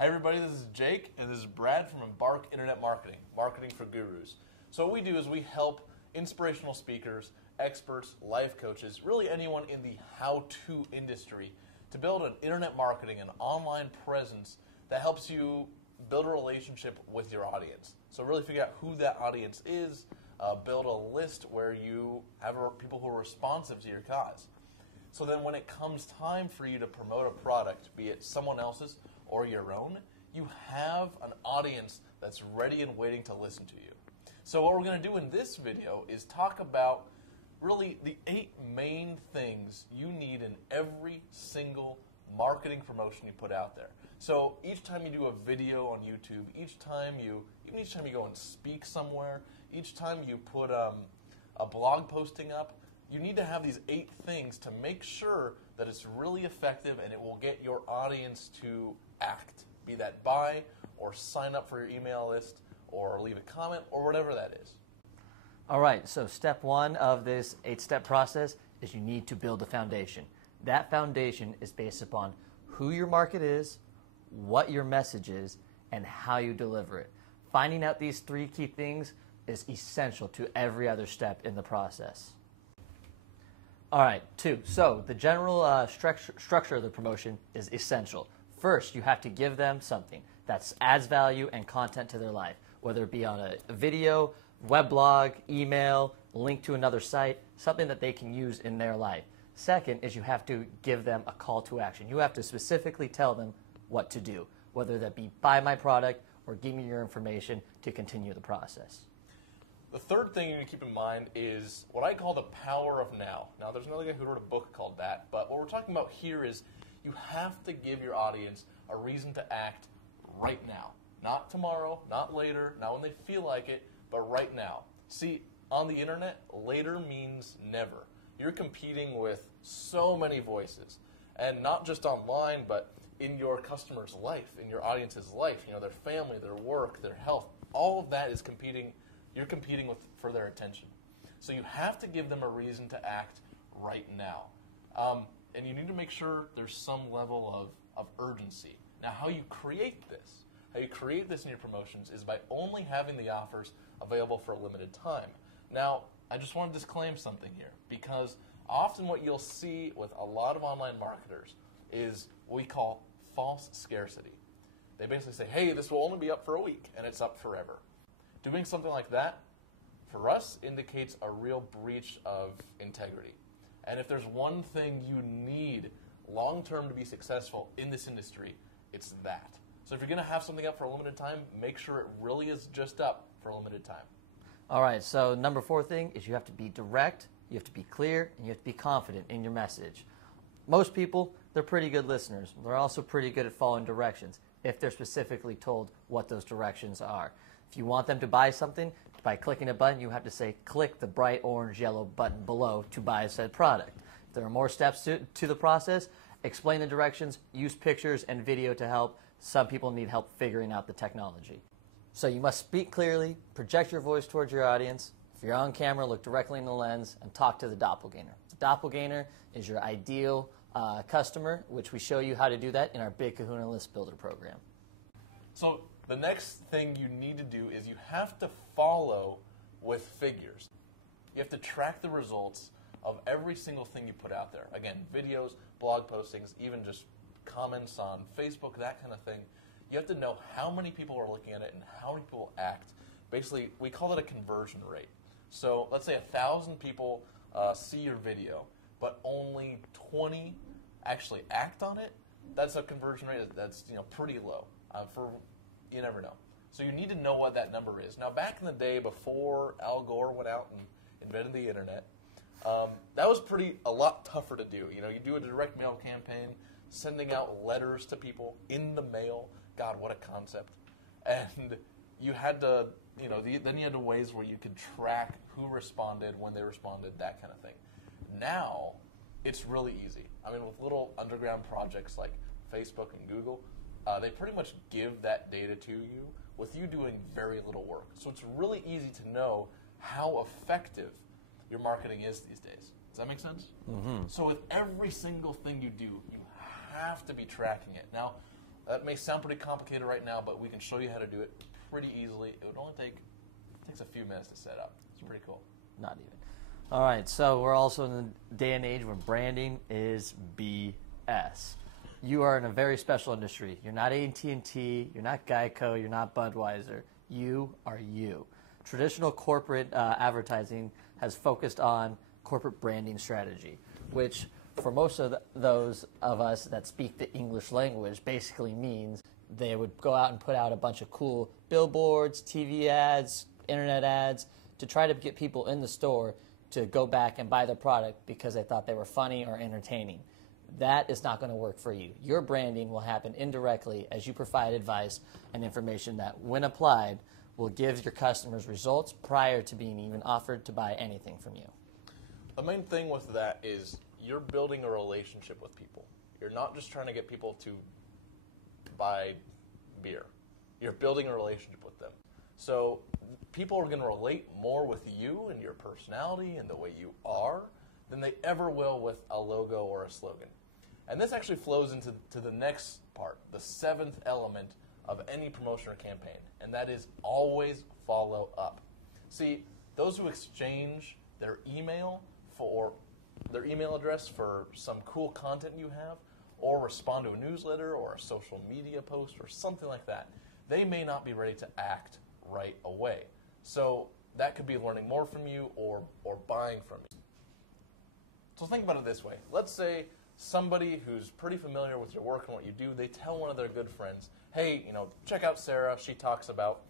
Hi everybody, this is Jake, and this is Brad from Embark Internet Marketing, Marketing for Gurus. So what we do is we help inspirational speakers, experts, life coaches, really anyone in the how-to industry to build an internet marketing and online presence that helps you build a relationship with your audience. So really figure out who that audience is, build a list where you have people who are responsive to your cause. So then when it comes time for you to promote a product, be it someone else's or your own, you have an audience that's ready and waiting to listen to you. So what we're going to do in this video is talk about really the 8 main things you need in every single marketing promotion you put out there. So each time you do a video on YouTube, even each time you go and speak somewhere, each time you put a blog posting up, you need to have these 8 things to make sure that it's really effective and it will get your audience to act. Be that buy or sign up for your email list or leave a comment or whatever that is. All right, so step 1 of this 8-step process is you need to build a foundation. That foundation is based upon who your market is, what your message is, and how you deliver it. Finding out these 3 key things is essential to every other step in the process. All right, 2. So the general structure of the promotion is essential. First, you have to give them something that adds value and content to their life, whether it be on a video, web blog, email, link to another site, something that they can use in their life. Second is you have to give them a call to action. You have to specifically tell them what to do, whether that be buy my product or give me your information to continue the process. The third thing you need to keep in mind is what I call the power of now. Now, there's another guy who wrote a book called that, but what we're talking about here is you have to give your audience a reason to act right now. Not tomorrow, not later, not when they feel like it, but right now. See, on the internet, later means never. You're competing with so many voices, and not just online, but in your customer's life, in your audience's life, their family, their work, their health, all of that is competing. You're competing for their attention. So you have to give them a reason to act right now. And you need to make sure there's some level of urgency. Now, how you create this in your promotions is by only having the offers available for a limited time. Now, I just want to disclaim something here, because often what you'll see with a lot of online marketers is what we call false scarcity. They basically say, hey, this will only be up for a week, and it's up forever. Doing something like that, for us, indicates a real breach of integrity. And if there's one thing you need long-term to be successful in this industry, it's that. So if you're going to have something up for a limited time, make sure it really is just up for a limited time. All right, so number 4 thing is you have to be direct, you have to be clear, and you have to be confident in your message. Most people, they're pretty good listeners. They're also pretty good at following directions if they're specifically told what those directions are. If you want them to buy something, by clicking a button, you have to say, click the bright orange yellow button below to buy said product. If there are more steps to the process, explain the directions, use pictures and video to help. Some people need help figuring out the technology. So you must speak clearly, project your voice towards your audience. If you're on camera, look directly in the lens and talk to the doppelganger. The doppelganger is your ideal customer, which we show you how to do that in our Big Kahuna List Builder program. So the next thing you need to do is you have to follow with figures. You have to track the results of every single thing you put out there. Again, videos, blog postings, even just comments on Facebook, that kind of thing. You have to know how many people are looking at it and how many people act. Basically, we call it a conversion rate. So let's say 1,000 people see your video, but only 20 actually act on it. That's a conversion rate that's pretty low. You never know. So you need to know what that number is. Now, back in the day before Al Gore went out and invented the internet, that was a lot tougher to do. You do a direct mail campaign, sending out letters to people in the mail. God, what a concept. And you had to, then you had ways where you could track who responded, when they responded, that kind of thing. Now, it's really easy. With little underground projects like Facebook and Google, they pretty much give that data to you with you doing very little work. So it's really easy to know how effective your marketing is these days. Does that make sense? Mm-hmm. So with every single thing you do, you have to be tracking it. Now, That may sound pretty complicated right now, but we can show you how to do it pretty easily. It would only takes a few minutes to set up. It's pretty cool. Not even. All right, so we're also in the day and age when branding is BS. You are in a very special industry. You're not AT&T, you're not Geico, you're not Budweiser. You are you. Traditional corporate advertising has focused on corporate branding strategy, which for most of those of us that speak the English language basically means they would go out and put out a bunch of cool billboards, TV ads, internet ads to try to get people in the store to go back and buy their product because they thought they were funny or entertaining. That is not going to work for you. Your branding will happen indirectly as you provide advice and information that, when applied, will give your customers results prior to being even offered to buy anything from you. The main thing with that is you're building a relationship with people. You're not just trying to get people to buy beer. You're building a relationship with them. So people are going to relate more with you and your personality and the way you are than they ever will with a logo or a slogan. And this actually flows into the next part, the seventh element of any promotion or campaign, and that is always follow up. See, those who exchange their email address for some cool content you have, or respond to a newsletter or a social media post or something like that, they may not be ready to act right away. So that could be learning more from you or buying from you. So think about it this way. Let's say somebody who's pretty familiar with your work and what you do, they tell one of their good friends, hey, check out Sarah. She talks about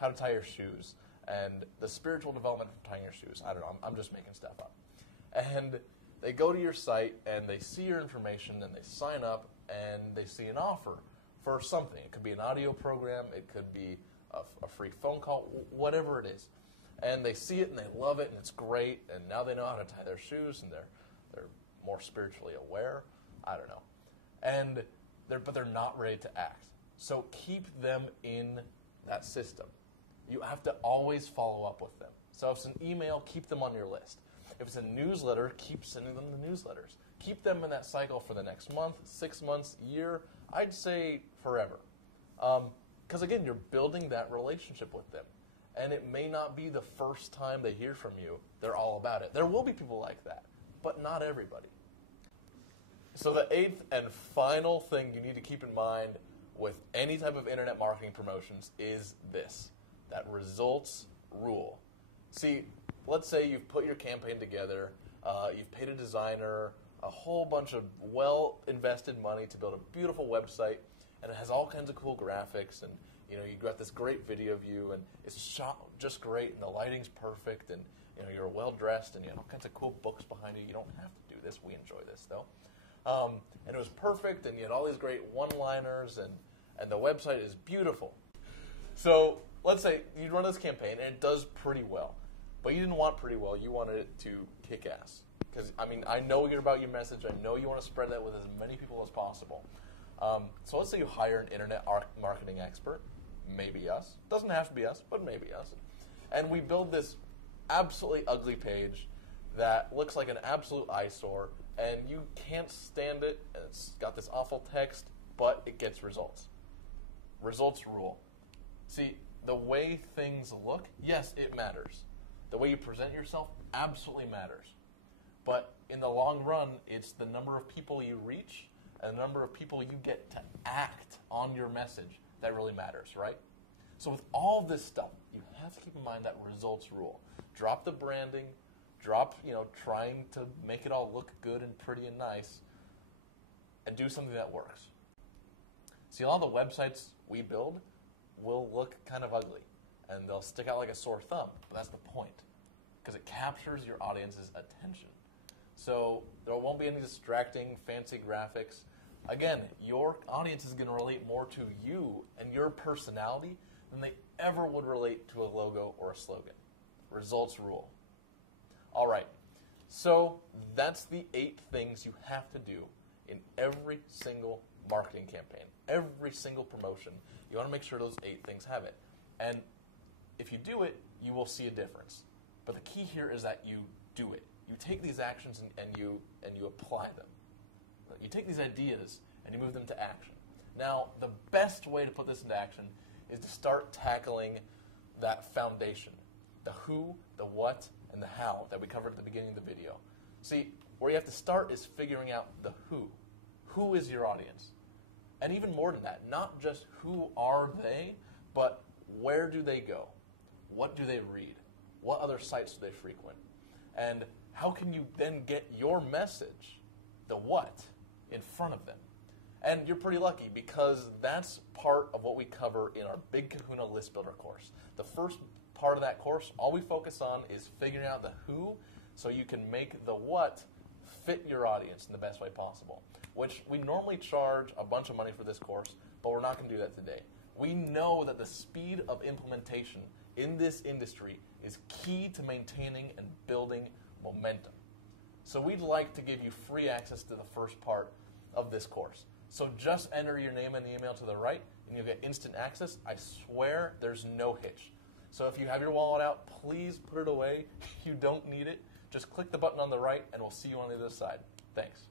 how to tie your shoes and the spiritual development from tying your shoes. I don't know. I'm just making stuff up. And they go to your site and they see your information and they sign up and they see an offer for something. It could be an audio program. It could be a free phone call, whatever it is. And they see it and they love it and it's great. And now they know how to tie their shoes and they're more spiritually aware. I don't know. But they're not ready to act. So keep them in that system. You have to always follow up with them. So if it's an email, keep them on your list. If it's a newsletter, keep sending them the newsletters. Keep them in that cycle for the next month, 6 months, year, I'd say forever. Because again, you're building that relationship with them. And it may not be the first time they hear from you, they're all about it. There will be people like that, but not everybody. So the eighth and final thing you need to keep in mind with any type of internet marketing promotions is this, that results rule. See, let's say you've put your campaign together, you've paid a designer a whole bunch of well-invested money to build a beautiful website, and it has all kinds of cool graphics, and you've got this great video of you, and it's shot just great, and the lighting's perfect, and you're well-dressed, and you have all kinds of cool books behind you. You don't have to do this. We enjoy this, though. And it was perfect, and you had all these great one-liners, and the website is beautiful. So let's say you run this campaign, and it does pretty well. But you didn't want pretty well. You wanted it to kick ass. Because, I know you're about your message. I know you want to spread that with as many people as possible. So let's say you hire an internet marketing expert, maybe us. Doesn't have to be us, but maybe us. And we build this absolutely ugly page that looks like an absolute eyesore, and you can't stand it, and it's got this awful text, but it gets results. Results rule. See, the way things look, yes, it matters. The way you present yourself absolutely matters. But in the long run, it's the number of people you reach and the number of people you get to act on your message that really matters, right? So with all this stuff, you have to keep in mind that results rule. Drop the branding, drop, trying to make it all look good and pretty and nice, and do something that works. See, all the websites we build will look kind of ugly, and they'll stick out like a sore thumb, but that's the point, because it captures your audience's attention. So there won't be any distracting, fancy graphics. Again, your audience is going to relate more to you and your personality than they ever would relate to a logo or a slogan. Results rule. All right, so that's the 8 things you have to do in every single marketing campaign, every single promotion. You want to make sure those 8 things have it. And if you do it, you will see a difference. But the key here is that you do it. You take these actions and you apply them. You take these ideas and you move them to action. Now, the best way to put this into action is to start tackling that foundation, the who, the what, and the how that we covered at the beginning of the video. See, where you have to start is figuring out the who. Who is your audience? And even more than that, not just who are they, but where do they go? What do they read? What other sites do they frequent? And how can you then get your message, the what, in front of them? And you're pretty lucky because that's part of what we cover in our Big Kahuna List Builder course. The first part of that course, all we focus on is figuring out the who so you can make the what fit your audience in the best way possible, which we normally charge a bunch of money for this course, but we're not going to do that today. We know that the speed of implementation in this industry is key to maintaining and building momentum. So we'd like to give you free access to the first part of this course. So just enter your name and email to the right, and you'll get instant access. I swear there's no hitch. So if you have your wallet out, please put it away. You don't need it. Just click the button on the right, and we'll see you on the other side. Thanks.